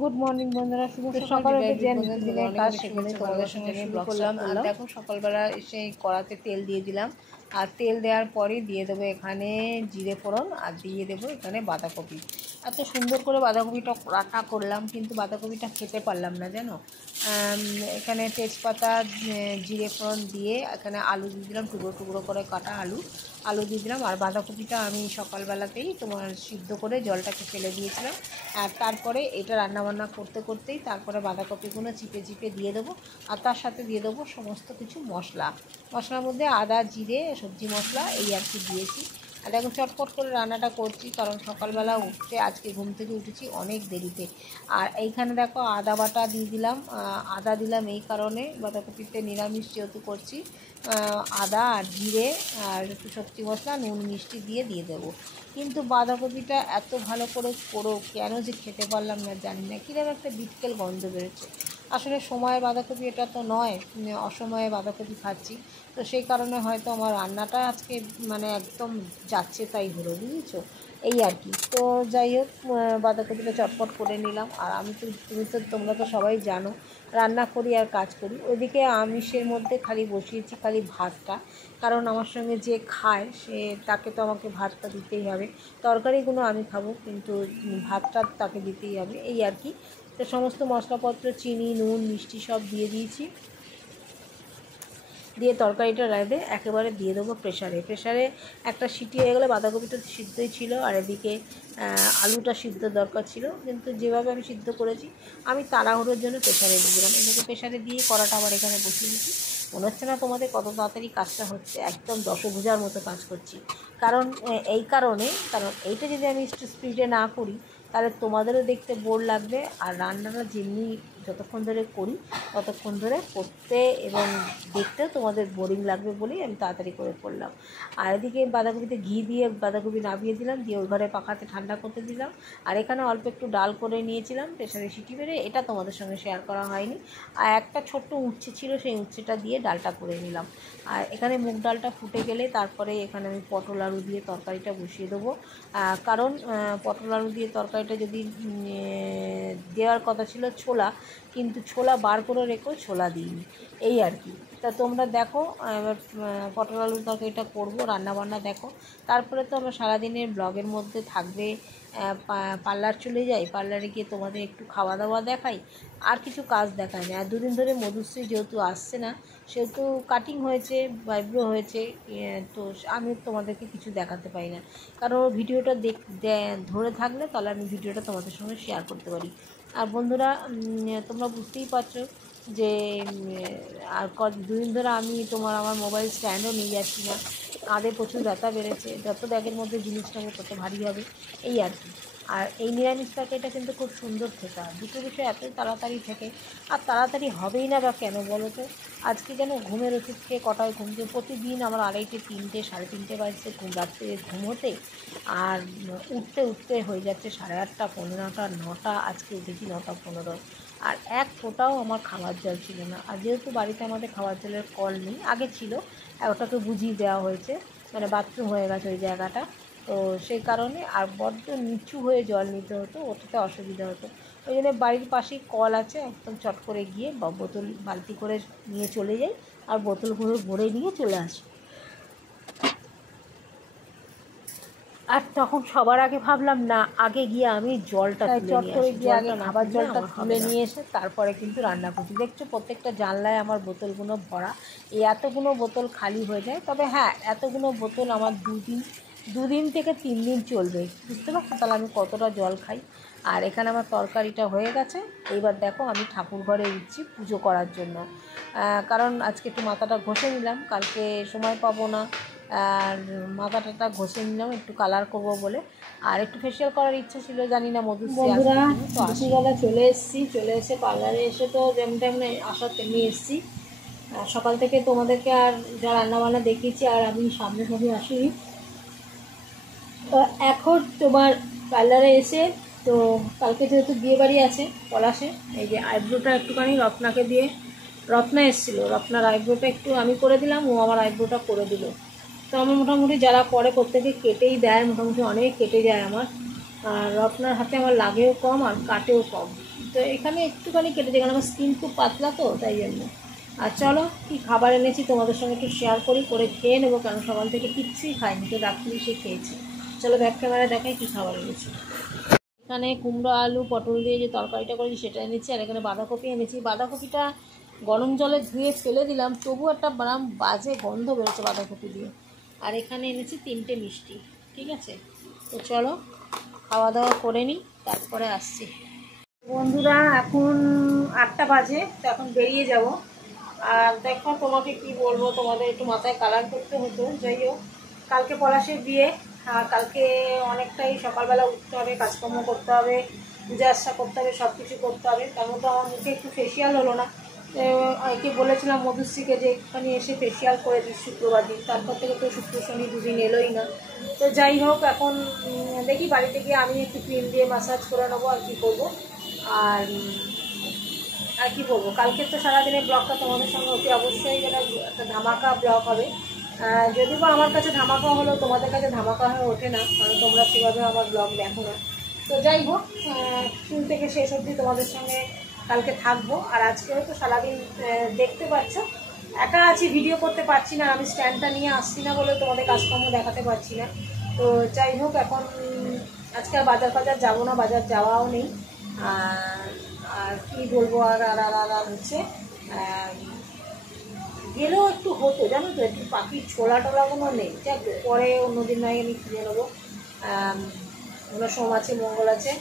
Good morning বন্ধুরা, শুভ সকালে দিনের কাজ সেগুলো তোমাদের সঙ্গে শুরু করলাম। আর দেখো সকালবেলা এসে কড়াতে তেল দিয়ে দিলাম, আর তেল দেওয়ার পরে দিয়ে দেবো এখানে জিরে ফোড়ন, আর দিয়ে দেবো এখানে বাঁধাকপি। এত সুন্দর করে বাঁধাকপিটা রান্না করলাম, কিন্তু বাঁধাকপিটা খেতে পারলাম না জানো। এখানে তেজপাতা, জিরে ফোড়ন দিয়ে এখানে আলু দিয়ে দিলাম, টুকরো টুকরো করে কাটা আলু দিয়ে দিলাম। আর বাঁধাকপিটা আমি সকালবেলাতেই তোমার সিদ্ধ করে জলটাকে ফেলে দিয়েছিলাম। আর তারপরে এটা রান্নাবান্না করতে করতেই তারপরে বাঁধাকপিগুলো চিপে চিপে দিয়ে দেবো। আর তার সাথে দিয়ে দেবো সমস্ত কিছু মশলার মধ্যে আদা, জিরে, সবজি মশলা এই আর কি দিয়েছি। আর এখন চটপট করে রান্নাটা করছি, কারণ সকালবেলা উঠতে আজকে ঘুম থেকে উঠেছি অনেক দেরিতে। আর এইখানে দেখো আদা বাটা দিয়ে দিলাম। আদা দিলাম এই কারণে, বাঁধাকপিতে নিরামিষ যেহেতু করছি, আদা আর জিরে আর একটু সবজি মশলা, নুন, মিষ্টি দিয়ে দেবো। কিন্তু বাঁধাকপিটা এত ভালো করে কেন যে খেতে পারলাম না জানি না, কীরকম একটা বিটকেল গন্ধ বেরোচ্ছে। আসলে সময়ের বাঁধাকপি এটা তো নয়, অসময়ে বাঁধাকপি খাচ্ছি, তো সেই কারণে হয়তো আমার রান্নাটা আজকে মানে একদম যাচ্ছে তাই হলো, বুঝেছো, এই আর কি। তো যাই হোক, বাঁধাকপিটা চটপট করে নিলাম। আর তোমরা তো সবাই জানো রান্না করি আর কাজ করি। ওইদিকে আমিষের মধ্যে খালি বসিয়েছি খালি ভাতটা, কারণ আমার সঙ্গে যে খায় তাকে তো আমাকে ভাতটা দিতেই হবে। তরকারিগুলো আমি খাবো, কিন্তু ভাতটা তাকে দিতেই হবে, এই আর কি। তো সমস্ত মশলাপত্র, চিনি, নুন, মিষ্টি সব দিয়ে দিয়েছি। দিয়ে তরকারিটা রাঁধে একেবারে দিয়ে দেবো প্রেশারে একটা সিটি হয়ে গেলে, বাঁধাকপিটা সিদ্ধই ছিল, আর এদিকে আলুটা সিদ্ধ দরকার ছিল, কিন্তু যেভাবে আমি সিদ্ধ করেছি আমি তাড়াহুড়োর জন্য প্রেশারে দিয়ে দিলাম। এটাকে প্রেশারে দিয়ে কড়াটা আবার এখানে বসিয়ে দিচ্ছি। মনে হচ্ছে না তোমাদের কত তাড়াতাড়ি কাজটা হচ্ছে, একদম দশভুজার মতো কাজ করছি। কারণ কারণ এইটা যদি আমি একটু স্পিডে না করি তাহলে তোমাদেরও দেখতে বোর লাগবে, আর রান্নাটা যেমনি যতক্ষণ ধরে করি ততক্ষণ ধরে করতে এবং দেখতেও তোমাদের বোরিং লাগবে বলেই আমি তাড়াতাড়ি করে করলাম। আর এদিকে বাঁধাকপিতে ঘি দিয়ে বাঁধাকপি নামিয়ে দিলাম, দিয়ে ওই ঘরে পাখাতে ঠান্ডা করতে দিলাম। আর এখানে অল্প একটু ডাল করে নিয়েছিলাম প্রেশারে সিটি মেরে, এটা তোমাদের সঙ্গে শেয়ার করা হয়নি। আর একটা ছোট্ট উচ্ছে ছিল, সেই উচ্ছেটা দিয়ে ডালটা করে নিলাম। আর এখানে মুগ ডালটা ফুটে গেলে তারপরে এখানে আমি পটল আলু দিয়ে তরকারিটা বসিয়ে দেবো। কারণ পটল আলু দিয়ে তরকারিটা যদি দেওয়ার কথা ছিল ছোলা, কিন্তু ছোলা বার করে রেখেও ছোলা দিইনি, এই আর কি। তা তোমরা দেখো, এবার পটল আলুর তরকারিটা করবো, রান্নাবান্না দেখো। তারপরে তো আমরা সারাদিনের ব্লগের মধ্যে থাকবে, পার্লার চলে যাই, পার্লারে গিয়ে তোমাদের একটু খাওয়া দাওয়া দেখাই, আর কিছু কাজ দেখায় না। আর দুদিন ধরে মধুশ্রী যেহেতু আসছে না, সেহেতু কাটিং হয়েছে, আইব্রো হয়েছে, তো আমি তোমাদেরকে কিছু দেখাতে পারি না, কারণ ভিডিওটা ধরে থাকলে তাহলে আমি ভিডিওটা তোমাদের সঙ্গে শেয়ার করতে পারি। আর বন্ধুরা, তোমরা বুঝতেই পারছো যে আর দুদিন ধরে আমি আমার মোবাইল স্ট্যান্ডও নিয়ে যাচ্ছি না, কাঁধে প্রচুর ব্যথা বেড়েছে, যত ব্যাগের মধ্যে জিনিস নেবো তত ভারী হবে, এই আর কি। আর এই নিরামিষ তরকারিটা কিন্তু খুব সুন্দর খেতে হয়, দুটো বিষয় এতই তাড়াতাড়ি থেকে, আর তাড়াতাড়ি হবেই না বা কেন বলো তো। আজকে যেন ঘুমের ওষুধ খেয়ে কটায় ঘুমছে, প্রতিদিন আমার 2:30, 3টে, 3:30 বাজছে রাত্রে ঘুমোতে, আর উঠতে হয়ে যাচ্ছে 8:30, 9:15, 9টা, আজকে উঠেছি 9:15। আর এক ফোঁটাও আমার খাবার জল ছিল না। আর যেহেতু বাড়িতে আমাদের খাবার জলের কল নেই, আগে ছিল, ওটাকে বুঝিয়ে দেওয়া হয়েছে, মানে বাথরুম হয়ে গেছে ওই জায়গাটা, তো সেই কারণে আর বড্ড নিচু হয়ে জল নিতে হতো, ওটাতে অসুবিধা হতো। ওই জন্য বাড়ির পাশেই কল আছে, একদম চট করে গিয়ে বোতল বালতি করে নিয়ে চলে যাই, আর বোতলগুলো ভরে নিয়ে চলে আসি। আর তখন সবার আগে ভাবলাম না, আগে গিয়ে আমি জলটা চট করে গিয়ে আগে খাবার জলটা তুলে নিয়ে এসে তারপরে কিন্তু রান্না করছি। দেখছো প্রত্যেকটা জানলায় আমার বোতলগুলো ভরা, এই এতগুলো বোতল খালি হয়ে যায়। তবে হ্যাঁ, এতগুলো বোতল আমার দুদিন থেকে 3 দিন চলবে, বুঝতে পারছো তাহলে আমি কতটা জল খাই। আর এখানে আমার তরকারিটা হয়ে গেছে। এইবার দেখো আমি ঠাকুর ঘরে উঠছি পুজো করার জন্য, কারণ আজকে একটু মাথাটা ঘষে নিলাম, কালকে সময় পাবো না, আর মাথাটা ঘষে নিলাম একটু কালার করব বলে। আর একটু ফেসিয়াল করার ইচ্ছা ছিল, জানি না মধুশ্রী আসবে কিনা। তো দুপুরবেলা চলে এসে পার্লারে এসে তো যেমন তেমন আসার তেমনি এসেছি। সকাল থেকে তোমাদেরকে আর যা রান্নাবান্না দেখিয়েছি আর আমি সামনে আসিনি। তো এখন তোমার পার্লারে এসে, তো কালকে যেহেতু বিয়েবাড়ি আছে পলাশে, এই যে আইব্রোটা একটুখানি রত্না এসেছিলো, রত্নার আইব্রোটা একটু আমি করে দিলাম, ও আমার আইব্রোটা করে দিল। তো আমার মোটামুটি যারা করে প্রত্যেকে কেটেই দেয়, মোটামুটি অনেক কেটে যায় আমার, আর রত্নার হাতে আমার লাগেও কম আর কাটেও কম। তো এখানে একটুখানি কেটেছে, কারণ আমার স্কিন খুব পাতলা তো তাই জন্য। আর চলো কী খাবার এনেছি তোমাদের সঙ্গে একটু শেয়ার করে খেয়ে নেবো, কারণ সকাল থেকে কিচ্ছুই খাইনি, তো রাত্রি সে খেয়েছি। চলো ব্যাক ক্যামেরা দেখাই কী খাবার এনেছি। এখানে কুমড়ো আলু পটল দিয়ে যে তরকারিটা করেছি সেটা এনেছি, আর এখানে বাঁধাকপি এনেছি। বাঁধাকপিটা গরম জলে ধুয়ে ফেলে দিলাম, তবু একটা বাজে গন্ধ বেরোচ্ছে বাঁধাকপি দিয়ে। আর এখানে এনেছি 3টে মিষ্টি। ঠিক আছে, তো চলো খাওয়া দাওয়া করে নিই, তারপরে আসছি। বন্ধুরা এখন 8টা বাজে, তো এখন বেরিয়ে যাব। আর দেখো তোমাকে কি বলবো, তোমাদের একটু মাথায় কালার করতে হতো, যাই হোক কালকে পলাশের বিয়ে। আর কালকে অনেকটাই সকালবেলা উঠতে হবে, কাজকর্ম করতে হবে, পূজা আশা করতে হবে, সব কিছু করতে হবে। তার মধ্যে আমার মুখে একটু ফেসিয়াল হলো না। একে বলেছিলাম মধুশ্রীকে যে একটুখানি এসে ফেসিয়াল করে দিস শুক্রবার দিন, তারপর থেকে তো শুক্র শনি দুদিন এলোই না। তো যাই হোক এখন দেখি বাড়িতে গিয়ে আমি একটু ক্রিম দিয়ে ম্যাসাজ করে নেবো, আর কি করবো। আর আর কি বলবো, কালকে তো সারাদিনের ব্লগটা তোমাদের সঙ্গে অতি অবশ্যই যেটা একটা ধামাকা ব্লগ হবে। যদিও বা আমার কাছে ধামাকা হলো, তোমাদের কাছে ধামাকা হয়ে ওঠে না, কারণ তোমরা সেভাবে আমার ব্লগ দেখো না। তো যাই হোক শুরু থেকে শেষ অবধি তোমাদের সঙ্গে কালকে থাকবো। আর আজকেও তো সারাদিন দেখতে পাচ্ছ একা আছি, ভিডিও করতে পারছি না, আমি স্ট্যান্ডটা নিয়ে আসছি না বলে তোমাদের কাজকর্ম দেখাতে পারছি না। তো যাই হোক এখন আজকে আর বাজার যাবো না, বাজার যাওয়াও নেই। আর কি বলবো, আর আর আর আর হচ্ছে গেলেও একটু হতো জানো তো, একটু পাখির ছোলা টোলাগুলো নেই, যাক পরে অন্যদিন নয় আমি কিনে নেবো। অন্য সোম আছে, মঙ্গল আছে,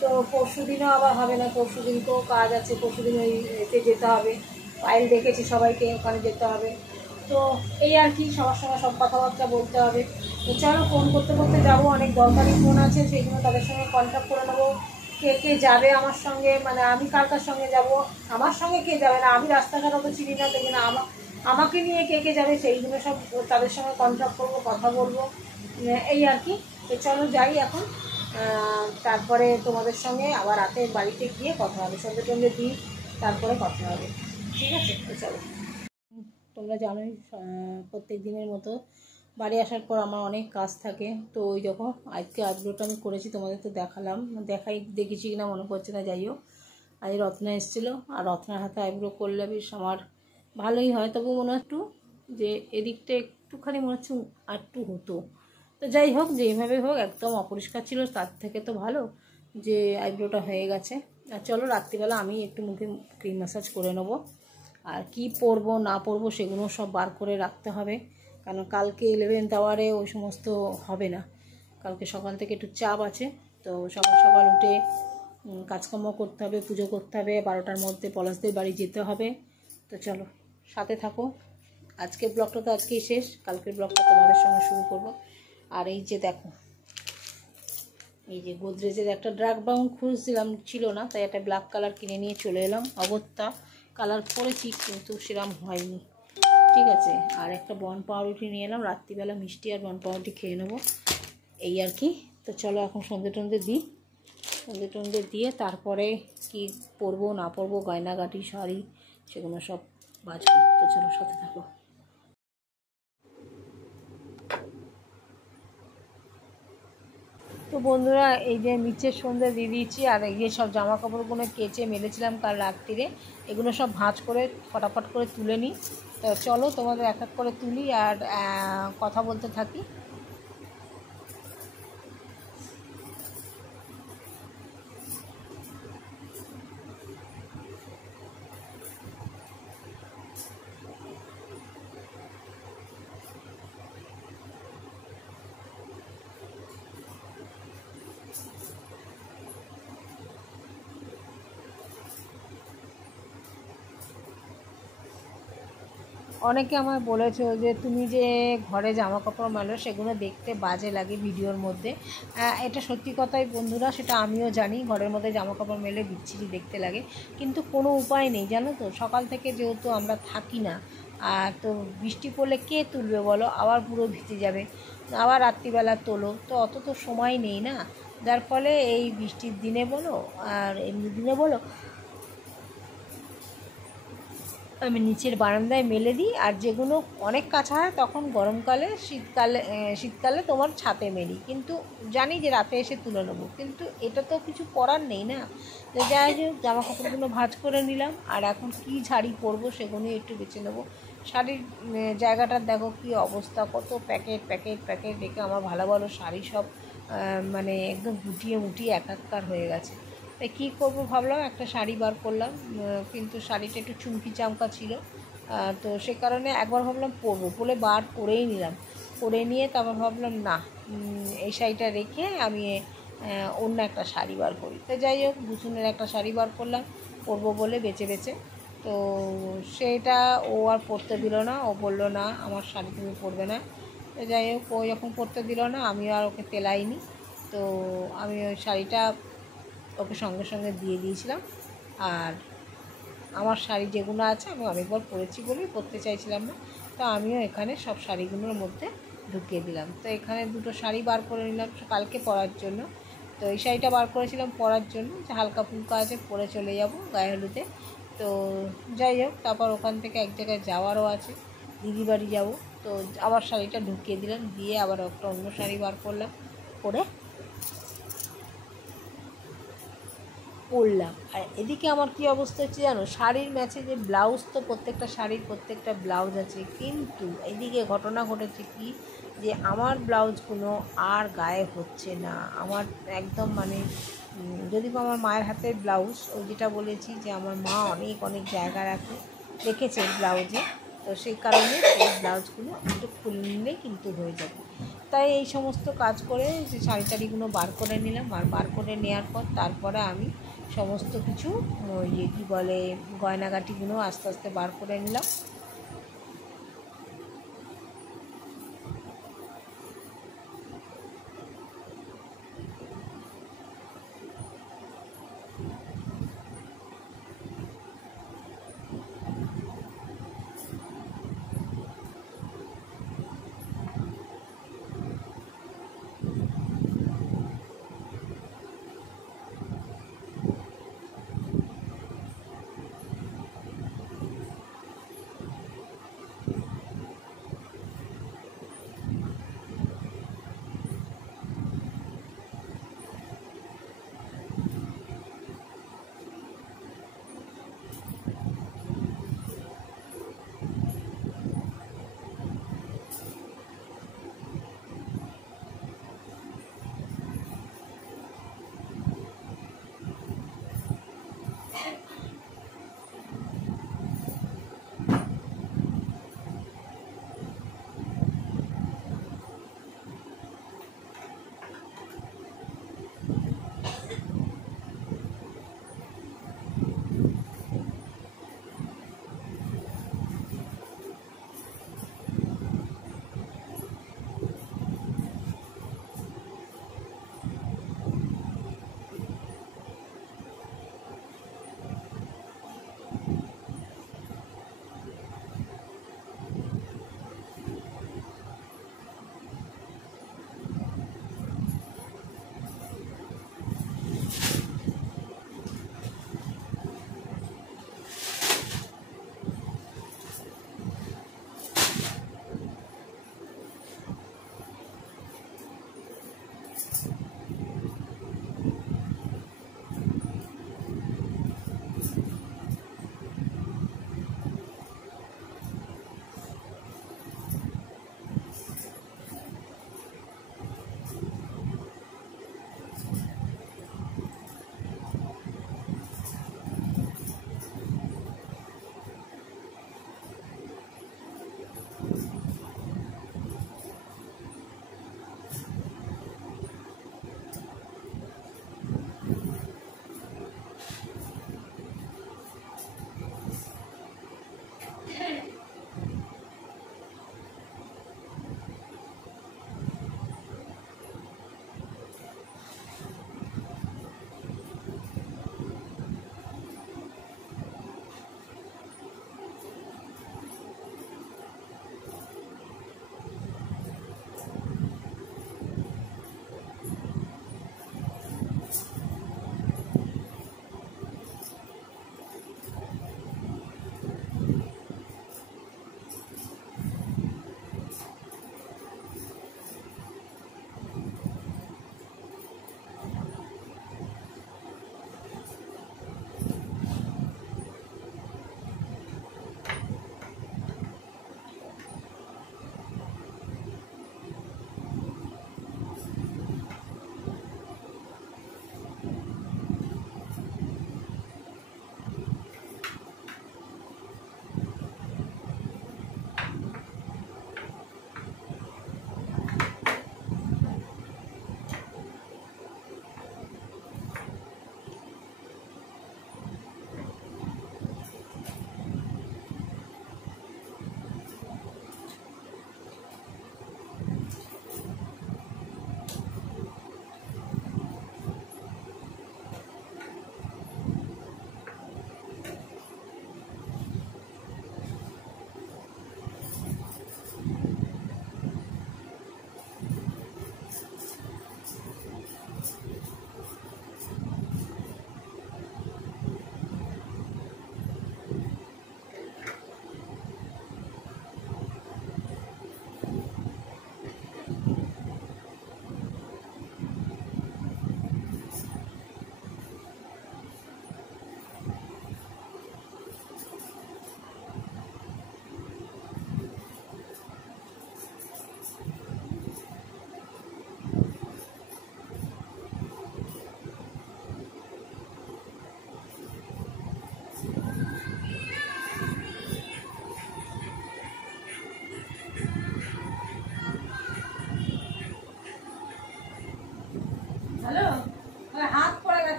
তো পরশু দিনও আবার হবে না, পরশু দিনকেও কাজ আছে, পরশু দিন ওই এতে যেতে হবে, ফাইল দেখেছি সবাইকে, ওখানে যেতে হবে। তো এই আর কি, সবার সঙ্গে সব কথাবার্তা বলতে হবে। তো চলো ফোন করতে করতে যাবো, অনেক দরকারি ফোন আছে, সেই জন্য তাদের সঙ্গে কন্ট্যাক্ট করে নেবো। কে কে যাবে আমার সঙ্গে, মানে আমি কার কার সঙ্গে যাব, আমার সঙ্গে কে যাবে না, আমি রাস্তাঘাট অত চিনি না, তাই জন্য আমাকে নিয়ে কে কে যাবে সেইগুলো সব তাদের সঙ্গে কন্ট্যাক্ট করবো, কথা বলবো, এই আর কি। তো চলো যাই এখন, তারপরে তোমাদের সঙ্গে আবার রাতে বাড়িতে গিয়ে কথা হবে, সন্ধ্যে টন্ধে দিই তারপরে কথা হবে। ঠিক আছে, তো চলো। তোমরা জানোই প্রত্যেক দিনের মতো বাড়ি আসার পর আমার অনেক কাজ থাকে। তো ওই যখন আজকে আইব্রোটা আমি করেছি তোমাদের তো দেখেছি কিনা মনে পড়ছে না, যাই হোক আজ রত্না এসেছিলো, আর রত্নার হাতে আইব্রো করলে বেশ আমার ভালোই হয়, তবু মনে হয় একটু যে এদিকটা একটুখানি মনে হচ্ছে আর একটু হতো। তো যাই হোক যেইভাবে হোক, একদম অপরিষ্কার ছিল, তার থেকে তো ভালো যে আইব্রোটা হয়ে গেছে। আর চলো রাত্রিবেলা আমি একটু মুখে ক্রিম ম্যাসাজ করে নেবো, আর কি পরবো না পরবো সেগুলো সব বার করে রাখতে হবে, কারণ কালকে 11th আওয়ারে ওই সমস্ত হবে না, কালকে সকাল থেকে একটু চাপ আছে। তো সকাল সকাল উঠে কাজকর্ম করতে হবে, পুজো করতে হবে, 12টার মধ্যে পলাশদের বাড়ি যেতে হবে। তো চলো সাথে থাকো, আজকের ব্লগটা তো আজকেই শেষ, কালকের ব্লগটা তোমাদের সঙ্গে শুরু করব। আর এই যে দেখো, এই যে গোদরেজের একটা ড্রাগ ব্রাউন খুঁজছিলাম, ছিল না, তাই একটা ব্ল্যাক কালার কিনে নিয়ে চলে এলাম। অগত্যা কালার করেছি কিন্তু সেরকম হয়নি, ঠিক আছে। আর একটা বন পাউরুটি নিয়ে এলাম, রাত্রিবেলা মিষ্টি আর বন পাউরুটি খেয়ে নেবো, এই আর কি। তো চলো এখন সন্ধে টন্ধে দিই, সন্ধে টন্ধে দিয়ে তারপরে কি পরবো না পরবো, গয়নাগাটি শাড়ি সেগুলো সব বাজবো। তো চলো সাথে থাকো। তো বন্ধুরা এই যে নিচের সন্ধে দিয়ে দিয়েছি, আর এই যে সব জামা কাপড়গুলো কেচে মেলেছিলাম কাল রাত্রিরে, এগুলো সব ভাঁজ করে ফটাফট করে তুলে নিই। তো চলো তোমাদের এক এক করে তুলি আর কথা বলতে থাকি। অনেকে আমায় বলেছো যে তুমি যে ঘরে জামা কাপড় মেলো সেগুলো দেখতে বাজে লাগে ভিডিওর মধ্যে। এটা সত্যি কথাই বন্ধুরা, সেটা আমিও জানি, ঘরের মধ্যে জামা কাপড় মেলে বিচ্ছিরি দেখতে লাগে, কিন্তু কোনো উপায় নেই জানো তো, সকাল থেকে যেহেতু আমরা থাকি না, তো বৃষ্টি পড়লে কে তুলবে বলো, আবার পুরো ভিজে যাবে, আবার রাত্রিবেলা তোলো, তো অত তো সময় নেই না, যার ফলে এই বৃষ্টির দিনে বলো আর এমনি দিনে বলো আমি নিচের বারান্দায় মেলে দিই, আর যেগুলো অনেক কাঁচা হয় তখন গরমকালে শীতকালে তোমার ছাদে মেলি, কিন্তু জানি যে রাতে এসে তুলে নেবো, কিন্তু এটা তো কিছু করার নেই না। তো যাই হোক, জামা কাপড়গুলো ভাঁজ করে নিলাম, আর এখন কী শাড়ি পরবো সেগুলোই একটু বেছে নেবো। শাড়ির জায়গাটার দেখো কী অবস্থা, কত প্যাকেট প্যাকেট প্যাকেট রেখে আমার ভালো ভালো শাড়ি সব মানে একদম গুটিয়ে মুটিয়ে একাকার হয়ে গেছে। তাই কী করবো ভাবলাম, একটা শাড়ি বার করলাম, কিন্তু শাড়িটা একটু চুমকি চামকা ছিল, তো সে কারণে একবার ভাবলাম পরবো বলে বার করেই নিলাম। করে নিয়ে তারপর ভাবলাম না, এই শাড়িটা রেখে আমি অন্য একটা শাড়ি বার করি। তো যাই হোক, বুসুনের একটা শাড়ি বার করলাম পরবো বলে বেছে বেছে। তো সেটা ও আর পরতে দিল না, ও বললো না আমার শাড়ি তুমি পরবে না। তো যাই হোক, ও যখন পরতে দিল না, আমিও আর ওকে তেলাইনি। তো আমি ওই শাড়িটা ওকে সঙ্গে সঙ্গে দিয়ে দিয়েছিলাম। আর আমার শাড়ি যেগুলো আছে আমি অনেকবার পরেছি বলেই পরতে চাইছিলাম না, তো আমিও এখানে সব শাড়িগুলোর মধ্যে ঢুকিয়ে দিলাম। তো এখানে দুটো শাড়ি বার করে নিলাম কালকে পরার জন্য। তো এই শাড়িটা বার করেছিলাম পরার জন্য, যে হালকা ফুলকা আছে, পরে চলে যাব গায়ে হলুদে। তো যাই হোক, তারপর ওখান থেকে এক জায়গায় যাওয়ারও আছে, দিদি বাড়ি যাবো। তো আবার শাড়িটা ঢুকিয়ে দিলাম, দিয়ে আবার একটা অন্য শাড়ি বার করলাম, করে পরলাম। আর এদিকে আমার কী অবস্থা হচ্ছে জানো, শাড়ির ম্যাচে যে ব্লাউজ, তো প্রত্যেকটা শাড়ির প্রত্যেকটা ব্লাউজ আছে, কিন্তু এদিকে ঘটনা ঘটেছে কি, যে আমার ব্লাউজগুলো আর গায়ে হচ্ছে না। আমার একদম মানে যদি আমার মায়ের হাতের ব্লাউজ, ওই যেটা বলেছি যে আমার মা অনেক অনেক জায়গা রেখেছে ব্লাউজে, তো সেই কারণে এই ব্লাউজগুলো একটু খুলে নিলেই কিন্তু হয়ে যাবে। তাই এই সমস্ত কাজ করে যে শাড়ি টাড়িগুলো বার করে নিলাম, আর বার করে নেওয়ার পর তারপরে আমি সমস্ত কিছু ইয়ে কী বলে গয়নাগাটিগুলো আস্তে আস্তে বার করে নিলাম।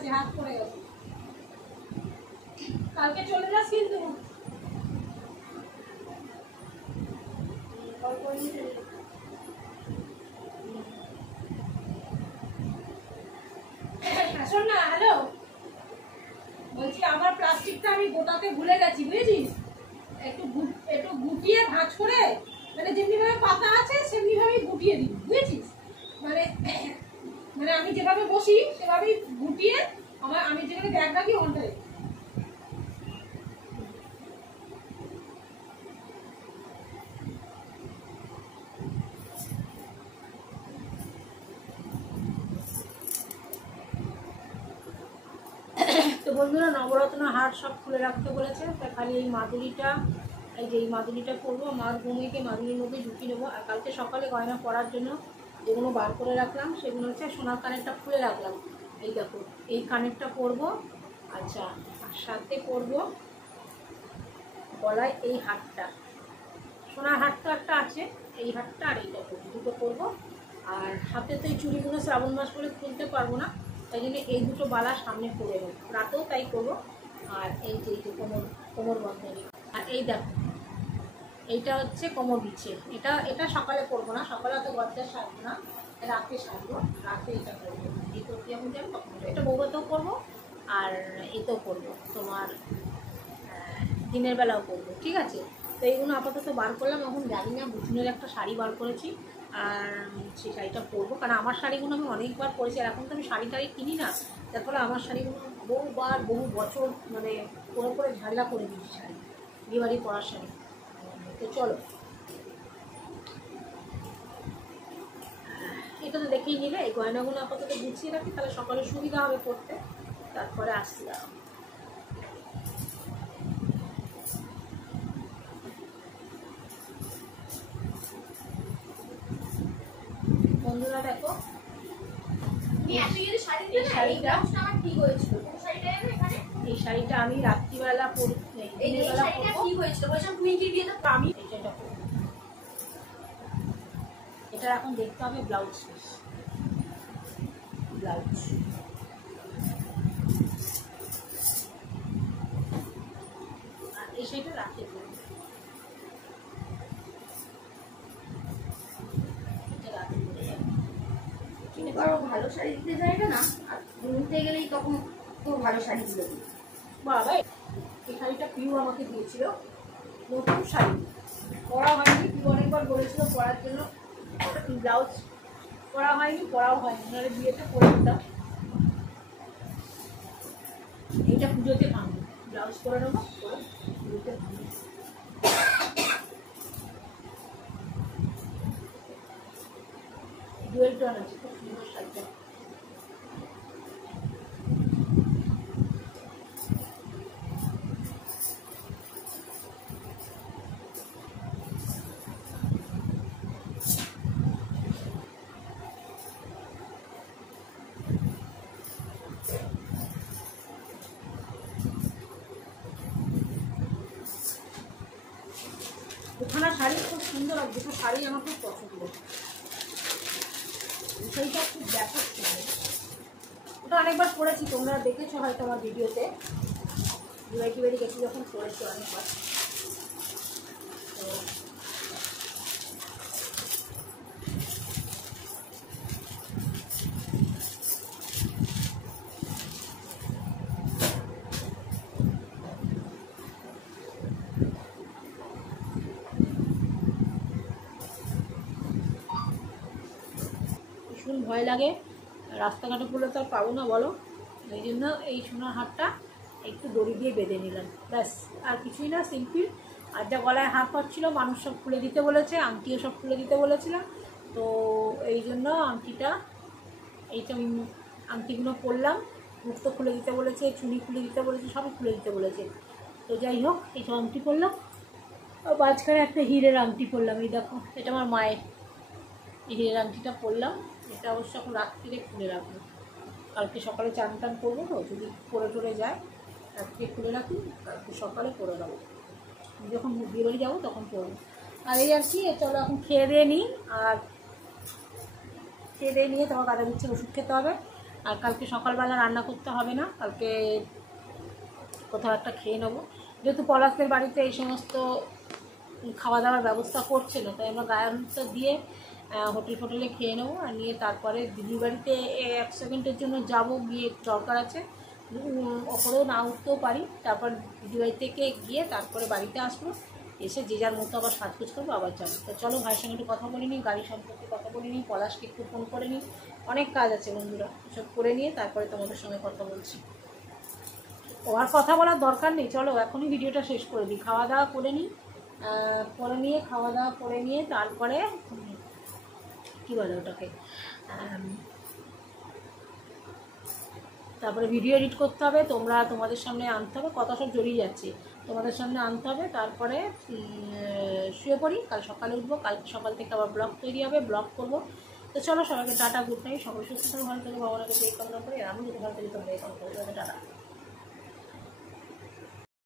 গেছে, হাত পড়ে গেছে। কালকে চলে যাস কিন্তু। শোন না, হ্যালো, বলছি আমার প্লাস্টিকটা আমি গোটাতে ভুলে গেছি, বুঝেছিস? একটু গুটিয়ে ভাঁজ করে, মানে যেমনি ভাবে পাতা আছে সেমনি ভাবেই গুটিয়ে দিবি, বুঝেছিস? মানে মানে আমি যেভাবে বসি সেভাবেই গুটিয়ে আমি যেখানে ব্যাগ রাখি ওখানটায়। তো বন্ধুরা, নবরত্ন হার সব খুলে রাখতে বলেছে, তাই খালি এই মাদুরিটা, এই যে এই মাদুরিটা পরবো, মার ঘুমিয়ে মাদুরির মধ্যে ঢুকিয়ে নেবো। আর কালকে সকালে গয়না পরার জন্য যেগুলো বার করে রাখলাম সেগুলো হচ্ছে সোনার কানেরটা খুলে রাখলাম। এই দেখো, এই কানেরটা পরবো। আচ্ছা, আর সাথে পরবো গলায় এই হারটা, সোনার হারটা একটা আছে, এই হারটা আর এইটা করবো, দুটো করবো। আর হাতে তো এই চুড়িগুলো শ্রাবণ মাস বলে খুলতে পারবো না, তাই জন্য এই দুটো বালা সামনে পরে নেব, রাতেও তাই করবো। আর এই যে কোমর বন্ধনী, আর এই দেখো এইটা হচ্ছে কোমর বিছে, এটা সকালে করবো না, সকালে তো গজ্জার সারবো না, রাতে সারবো, রাতে এটা করবো। এই করতে যখন যাবো তখন এটা বৌভাতেও করবো, আর এতেও করবো, তোমার দিনের বেলাও করবো, ঠিক আছে? তো এইগুলো আপাতত বার করলাম। এখন জানি না, বুঝুনের একটা শাড়ি বার করেছি, আর সেই শাড়িটা পরবো, কারণ আমার শাড়িগুলো আমি অনেকবার পরেছি, আর এখন তো আমি শাড়ি টাড়ি কিনি না, যার ফলে আমার শাড়িগুলো বহু বছর মানে পরে ঝাল্লা করে দিয়েছি শাড়ি, বিয়েবাড়ি পরার শাড়ি। তো চলো, এটা তো দেখেই নিলে, এই গয়নাগুলো আপাতত গুছিয়ে রাখি, তাহলে সকালে সুবিধা হবে পড়তে, তারপরে আসতে যাও। বন্ধুরা দেখো, এই শাড়িটা আমি রাত্রিবেলা পরি, আমি এটা এখন দেখতে হবে ব্লাউজ পিস, ব্লাউজ আর এই শাড়িটা রাতে পরি, ভালো শাড়ি দিতে চাইবে না, আর কিনতে গেলেই তখন তো ভালো শাড়ি দিল। বাবা, এই শাড়িটা পিউ আমাকে দিয়েছিল, নতুন শাড়ি, পরা হয়নি, পিউ অনেকবার বলেছিল পরার জন্য, ব্লাউজ পরা হয়নি, পরাও হয়নি, নাহলে বিয়েতে পরে দিতাম। এইটা পুজোতে ভাঙবো, ব্লাউজ করে নেবো, পুজোতে ভাঙবো। ডুয়েল টোন আছে, খুব সুন্দর শাড়িটা। দুখানা শাড়ি খুব সুন্দর, আর দুটো শাড়ি আমার খুব পছন্দ, শাড়িটা খুব ব্যাপক সুন্দর। ওটা অনেকবার পরেছি, তোমরা দেখেছো হয়তো আমার ভিডিওতে, বিবাহিত বাড়ি গেছি যখন পরেছো অনেকবার। তো ভীষণ ভয় লাগে, রাস্তাঘাটে পড়লে তো আর পাবো না বলো, এই জন্য এই সোনার হারটা একটু দড়ি দিয়ে বেঁধে নিলাম, ব্যাস, আর কিছুই না, সিম্পল। আর যা গলায় হার পাচ্ছিলো মানুষ সব খুলে দিতে বলেছে, আংটিও সব খুলে দিতে বলেছিলাম, তো এই জন্য এইটা আংটিগুলো পরলাম, মুক্ত খুলে দিতে বলেছে, চুড়ি খুলে দিতে বলেছে, সবই খুলে দিতে বলেছে। তো যাই হোক, এইটা আংটি পরলাম, মাঝখানে একটা হীরের আংটি পরলাম, এই দেখো, এটা আমার মায়ের, এই হীরের আংটিটা পরলাম। এটা অবশ্য এখন রাত্রিরে খুলে রাখবো, কালকে সকালে চান টান করবো, তো যদি পরে টরে যায় রাত্রে খুলে রাখি, কালকে সকালে করে দেবো, যখন বিয়ে বাড়ি যাবো তখন পরবো। আর এই আর কি, চলো এখন খেয়ে দিয়ে নিই, আর খেয়ে দিয়ে নিয়ে তোমার কাদা দিচ্ছে ওষুধ খেতে হবে। আর কালকে সকালবেলা রান্না করতে হবে না, কালকে কোথাও একটা খেয়ে নেবো। যেহেতু পলাশদের বাড়িতে এই সমস্ত খাওয়া দাওয়ার ব্যবস্থা করছে না, তাই আমরা গায়ে হলুদটা দিয়ে হোটেল ফোটেলে খেয়ে নেবো। আর নিয়ে তারপরে দিদির বাড়িতে 1 সেকেন্ডের জন্য যাব, গিয়ে দরকার আছে, ওপরেও না উঠতেও পারি। তারপর দিদির বাড়ি থেকে গিয়ে তারপরে বাড়িতে আসবো, এসে যে যার মতো আবার সাজগোজ করবো, আবার যাবো। তো চলো ভাইয়ের সঙ্গে একটু কথা বলে নিই, গাড়ি সম্পর্কে কথা বলে নিই, পলাশকে একটু ফোন করে নিই, অনেক কাজ আছে বন্ধুরা, সব করে নিয়ে তারপরে তোমাদের সঙ্গে কথা বলছি। ও আর কথা বলার দরকার নেই, চলো এখনই ভিডিওটা শেষ করে দিই। খাওয়া দাওয়া করে নিই, খাওয়া দাওয়া করে নিয়ে তারপরে কী বলে ওটাকে, তারপরে ভিডিও এডিট করতে হবে, তোমাদের সামনে আনতে হবে, কথা সব জড়িয়ে যাচ্ছে, তোমাদের সামনে আনতে হবে। তারপরে শুয়ে পড়ি, কাল সকালে উঠবো, কাল সকাল থেকে আবার ব্লগ তৈরি হবে, ব্লগ করবো। তো চলো সবাইকে টাটা, গুড নাইট, সবাই সুস্থ থাকো, ভালো থেকে ভগবানকে এই কামনা করি, আমি যদি ভালো থেকে তোমরা এই কামনা করি, টাটা।